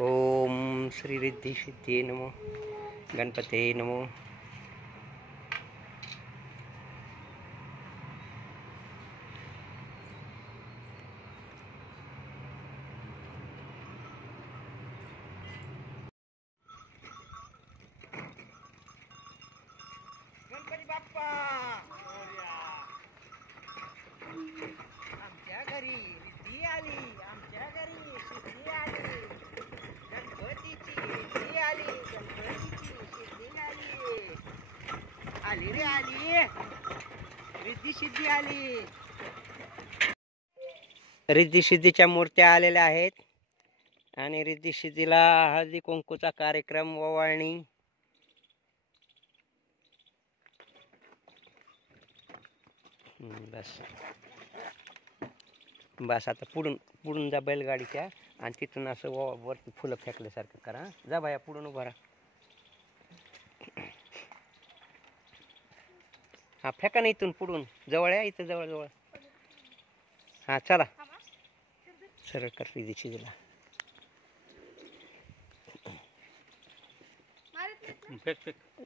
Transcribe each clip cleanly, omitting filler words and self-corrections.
ओम श्री रिद्धि सिद्धि नमो गणपते नमो। गणपती बाप्पा आमच्या घरी रिद्धी आली, आमच्या घरी सिद्धी आली, गणपतीची रिद्धी आली, गणपतीची सिद्धी आली, आली रे आली, रिद्धी सिद्धी आली। रिद्धी सिद्धीच्या मूर्त्या आलेल्या आहेत आणि रिद्धी सिद्धीला हळदी कुंकूचा कार्यक्रम, ओवाळणी। बस बस आता पुढून जा बैलगाडीच्या आणि तिथून असं वरती फुलं फेकल्यासारखं करा। जा बाया पुढून उभा राहा। हा फेका ना इथून पुढून, जवळ आहे इथं, जवळ जवळ। हा चला सरळ कर रिद्धी सिद्धीला।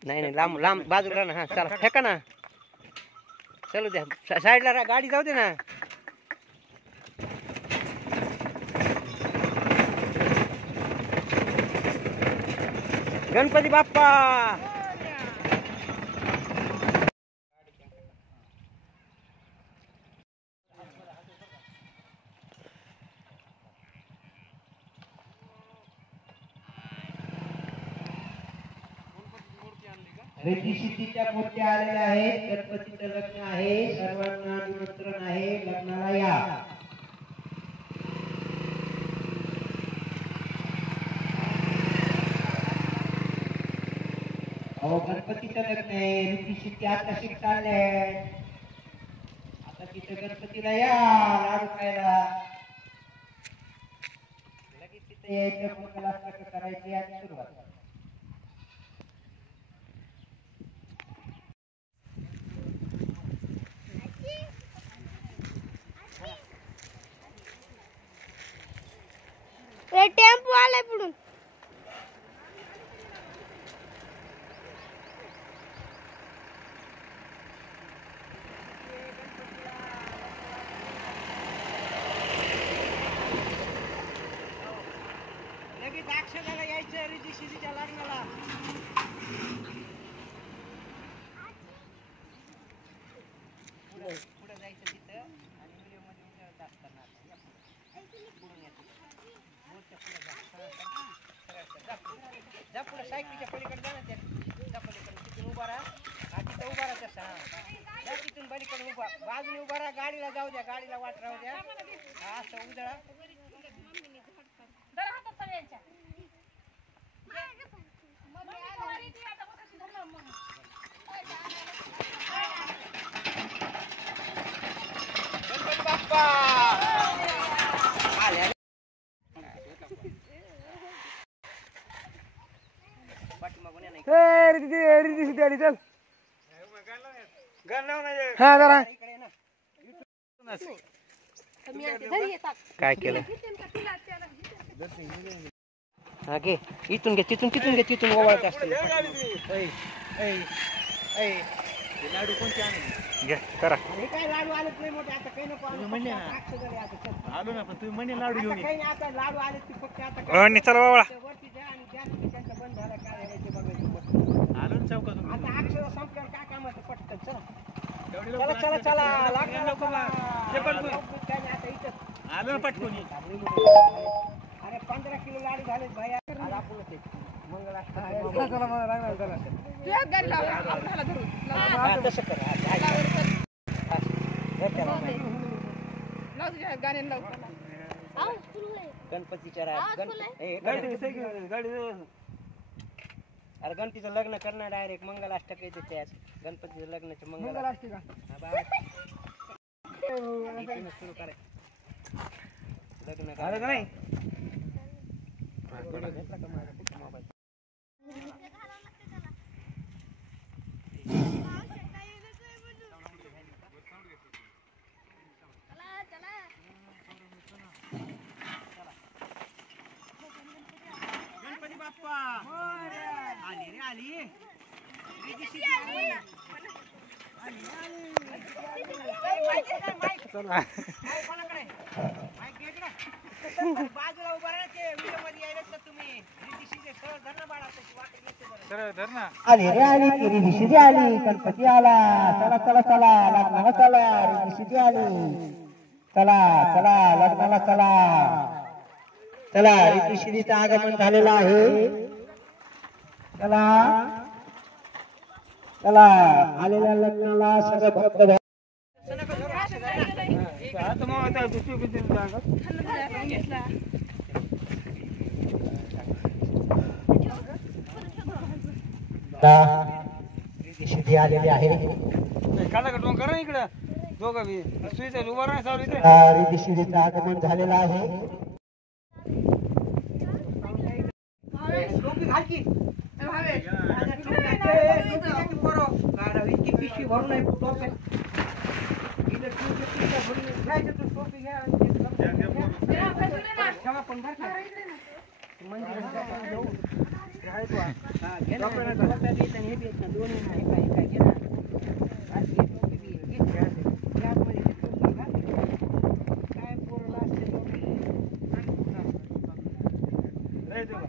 नाही नाही लांब लांब बाजूला ना। हा चला फेका ना, चलू द्या साईडला राहा, गाडी जाऊ दे ना। गणपती बाप्पा रिद्धी सिद्धीच्या मूर्त्या आलेल्या आहेत। गणपतीचं लग्न आहे, सर्वांना निमंत्रण आहे, लग्नाला या। अहो गणपतीचं लग्न आहे, रिद्धी सिद्धी आता शिकताले। आता तिथं गणपतीला या, लाडू खायला लगेच तिथे यायचं, मंगलाष्टक करायची आणि सुरुवात। टेम्पो आलाय पुढून। लगेच अक्षराला यायचं रिद्धी सिद्धीच्या लग्नाला। पुढे जायचं तिथं आणि व्हिडिओ मध्ये उतरत असताना पुढून यायचं, बोटच्या पुढे जा पुढे, सायकलीच्या पलीकडे जा ना, त्या जा पलीकडे तिथून उभा राहा। हा तिथं उभा राहा तसा, जा तिथून पलीकडे उभा, बाजूने उभा राहा, गाडीला जाऊ द्या, गाडीला वाट राहू द्या। हा असं उजळा गणपती बाप्पा आल्या। पाठीमागून या नाही रिद्धी सिद्धी आली, चल गण हा जरा। इकडे ना, काय केलं हा घे, इथून घे, तिथून घे, तिथून ओवाळत असते। लाडू कोणते आणले घे करा। हे काय लाडू आलेच नाही मोठे, आता काही नको आणू, म्हणले ना. आलो ना, पण तुम्ही म्हणे लाडू घेऊन ये. काही नाही, आता लाडू आले की फक्त आता चला बाबा वरती द्या आणि गॅस त्यांचा बंद झाला काय आहे ते बघायचं। आलो ना चौकातून. आता अक्षर संपल्यावर काय कामाचं पटकन चला एवढी चला लवकर चला असलं चला तर लागणार नको बा. हे पटकन. काय नाही, आता इथं आलो ना पटकून. अरे 15 किलो लाडू झाले भाई, आपण ते मंगलाष्टक तसं करा। गणपतीच्या अरे गणपतीचं लग्न करणार डायरेक्ट मंगलाष्टक येते त्याच गणपतीचं लग्नाचं मंगलाष्टक सुरू करायचं लग्न का नाही। घेतला का माझा मोबाईल? चला बाजूला उभा राहा ते व्हिडिओमध्ये यायला तर तुम्ही रीतीशीर सरळ धर ना बाळा त्याची वाट येते जरा. सरळ धर ना. आली रे आली ऋषीजी आली गणपती आला चला चला चला लग्नाला चला ऋषीजी आली चला चला लग्नाला चला चला ऋषीजीचं आगमन झालेलं आहे चला चला आलेल्या लग्नाला सगळं भक्त आता मग आता दुसरी किती जागा ऋषीजी आलेले आहे काला का डोंगर करा इकडं दोघं बी सुईचा उभा राहा चालू इथे. ऋषीजीचं आगमन झालेलं आहे टोपी घाल की. टोपी घ्या की पोरं. गाडा इतकी पिशवी भरून आहे टोप्या. इथं टोपी पिशव्या भरून घ्यायचं तर टोपी घ्या. ठेवा पण बरं का. मंदिरात आपण जाऊ. हा, घे ना. टोप्या बी आहेत आणि हे बी आहेत ना. दोन्ही ना. हे काय घे ना. आज घे टोपी बी. घे. घे आतमध्ये घे टोपी घाल. काय पोरं असते टोपी. लय देऊ.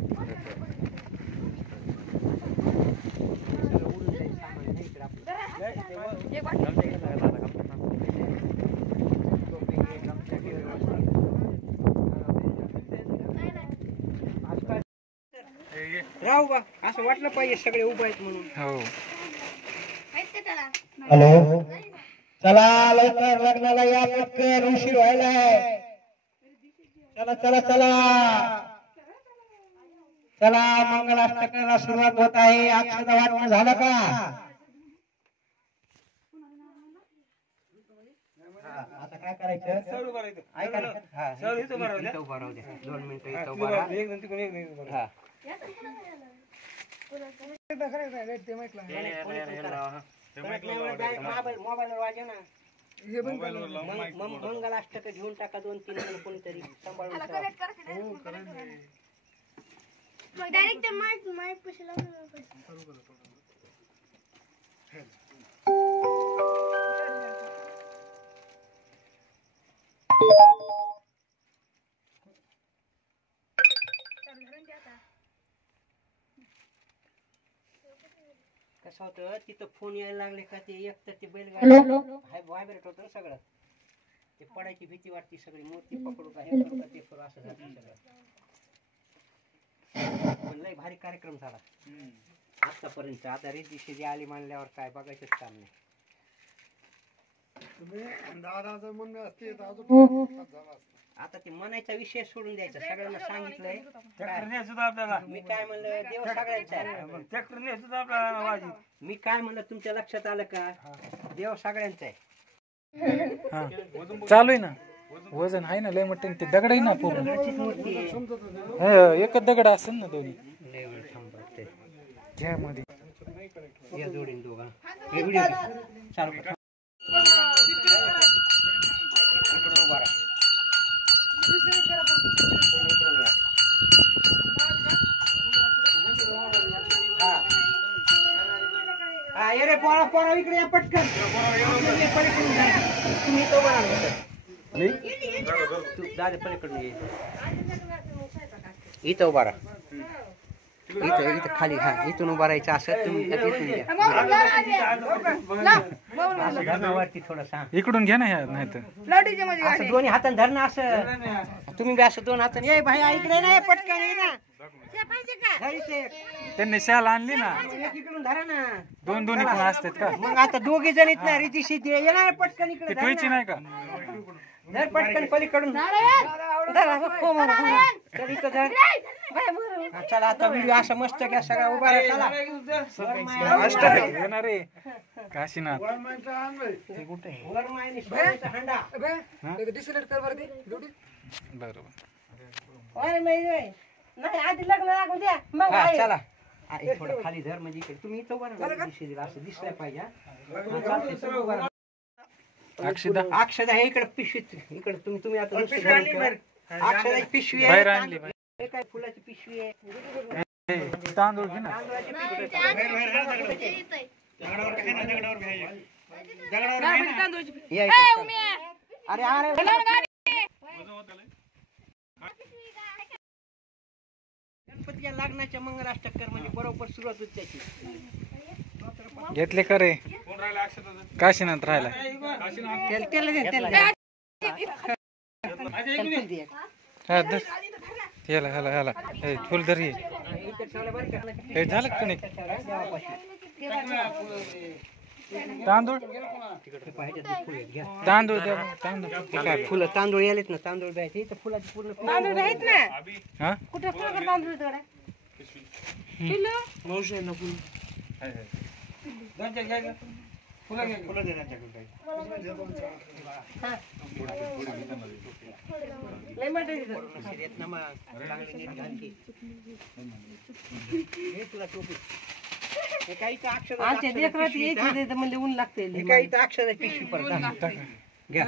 राहू बा असं वाटलं पाहिजे सगळे उभे आहेत म्हणून. हो हॅलो चला लवकर लग्नाला या पटकन उशीर व्हायलाय चला चला चला चला मंगलाष्टकाला सुरुवात होत आहे अक्षता वाटणं झालं का आता काय करायचं सरळ उभा राहा. ऐका ना. हा, सरळ इथं उभा राहू द्या. इथं उभा राहू द्या. 2 मिनिटं हा, इथं तिथं उभा उभा राहा. राहा. एक जण तिकडून एक जण इकडून. हा. मोबाईलवर वाजा ना. मंगलाष्टक घेऊन टाका 2-3 जण कोणीतरी सांभाळून ठेवा. मग डायरेक्ट ते माईक पशी लावून कसं होतं तिथं फोन यायला लागले का ते एक तर ते बैलगाडी व्हायब्रेट होतं ना सगळं ते पडायची भीती वाटते सगळी मूर्ती पकडू का हे करू का ते करू असं झालं सगळं. पण लय भारी कार्यक्रम झाला आतापर्यंत. आता रीती आली मानल्यावर काय बघायचंच काम नाही. आता ते म्हणायचा विषय सोडून द्यायचा सगळ्यांना सांगितलंय. ट्रॅक्टर ने सुद्धा आपल्याला मी काय म्हणलं देव सगळ्यांचा आहे. ट्रॅक्टर ने सुद्धा आपल्याला वाजी. मी काय म्हणलं तुमच्या लक्षात आलं का देव सगळ्यांचा आहे. चालू आहे ना वजन आहे ना लय मोठे ते दगड आहे ना पूर्ण सगळ्यांचीच मूर्ती आहे. एकच दगड असेल ना दोन्ही लय वेळ थांबवते. त्यामध्ये या जोडीन दोघा हे व्हिडिओ चालू कर. इकडं उभा राहा. इकडून या. हा ये रे पोरा पोरा इकडे या पटकन. ये पलीकडून जा. तुम्ही इथं उभा राहा नंतर. तू दादा पलीकडून ये. इथं उभा राहा. इथं इथं खाली हा इथून उभा राहायचं असं तुम्ही इथून या. असं धरणावरती थोडंसं हा. इकडून घ्या ना ह्या नाही तर असं दोन्ही हाताने धरणं असं तुम्ही बी असं 2 हाताने ये भाई इकडे नाही पटकन ये ना. धरीच एक. त्यांनी शाल आणली ना एक इकडून धरा ना. दोन्ही पण असतात का मग आता 2 जण आहेत ना रीतीशी ते ये ना पटकन ते इकडे धर ठेवायची ना. नाही का धर पटकन पलीकडून धर. चल इथं धर. हा, चला आता व्हिडिओ असा मस्त घ्या सगळा उभा राहा. चला येणार रे काशीनाथ ते कुठे आहे? वर मायने सोन्याचा हंडा. बरोबर नाही आधी लग्न लागू द्या मग हा, आहे. चला हा, एक थोडं खाली धर म्हणजे इकडे तुम्ही इथं उभा राहा. असं दिसलं पाहिजे हा. हा, चालतंय, तुम्ही उभा राहा. अक्षदा अक्षदा हे इकडे पिशवीत इकडे तुम्ही आता नुसतं धरून ठेवा. अक्षदा एक पिशवी बाहेर आहे. आणली हे काय फुलाची पिशवी आहे. तांदूळ घे ना तांदळाची पिशवी आहे. या इकडे. अरे अरे गणपतीच्या लग्नाच्या मंगलाष्टकर म्हणजे बरोबर सुरुवात होती त्याची. घेतले का रे काशीनाथ राहिला त्याला दे, त्याला दे. हा धर. ह्याला ह्याला ह्याला हे फुल धर हे. हे झालं का नाही तांदूळ तांदूळ द्या तांदूळ ते काय फुलं तांदूळ यालेत ना, तांदूळ द्यायचे इथं फुलाची पूर्ण तांदूळ आहेत ना हा कुठं कुठं तांदूळ तेवढा लय मोठं आहे तिथं. तुला टोपी हे काही अक्षर आमच्या लेकरात यायचे ते म्हणले ऊन लागते काही अक्षर पिशवी परत घ्या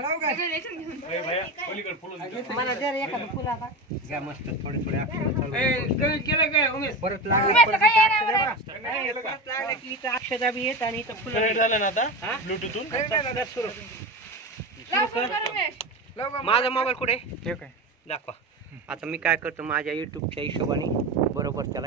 मला जर एखादं फुल आता घ्या मस्त थोडे थोडे अक्षर केलं काय उमेश? परत लागले परत लागले की इथं अक्षदा बी येत आणि इथं फुलं झालं ना आता ब्लूटूथून माझा मोबाईल कुठे ठीक आहे दाखवा. आता मी काय करतो माझ्या युट्यूबच्या हिशोबाने बरोबर त्याला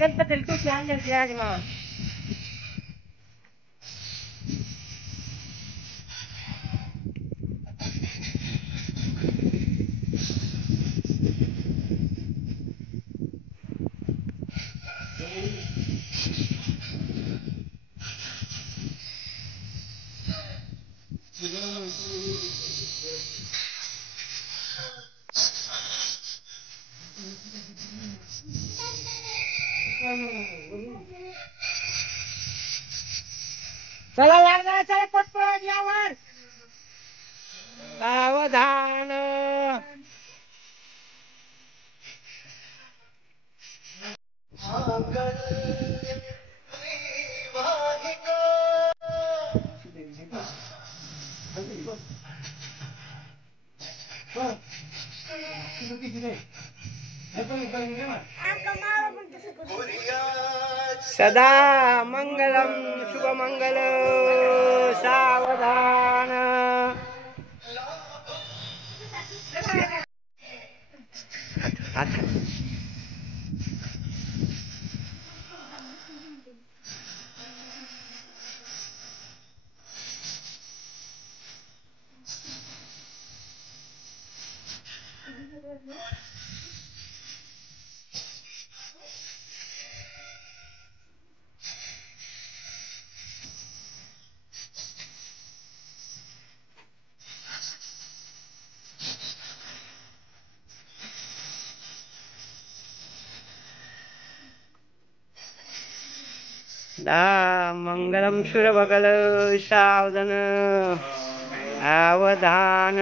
गणपतीला टोपी आणली होती आज मामा. चला लागला चला पटपट यावर सावधान. सदा मंगलम शुभमंगल सावधान. आता मंगलम शुभमंगल सावधान सावधान.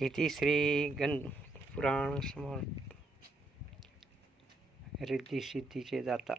इति श्री गण पुराण समोर रिद्धी सिद्धीचे दाता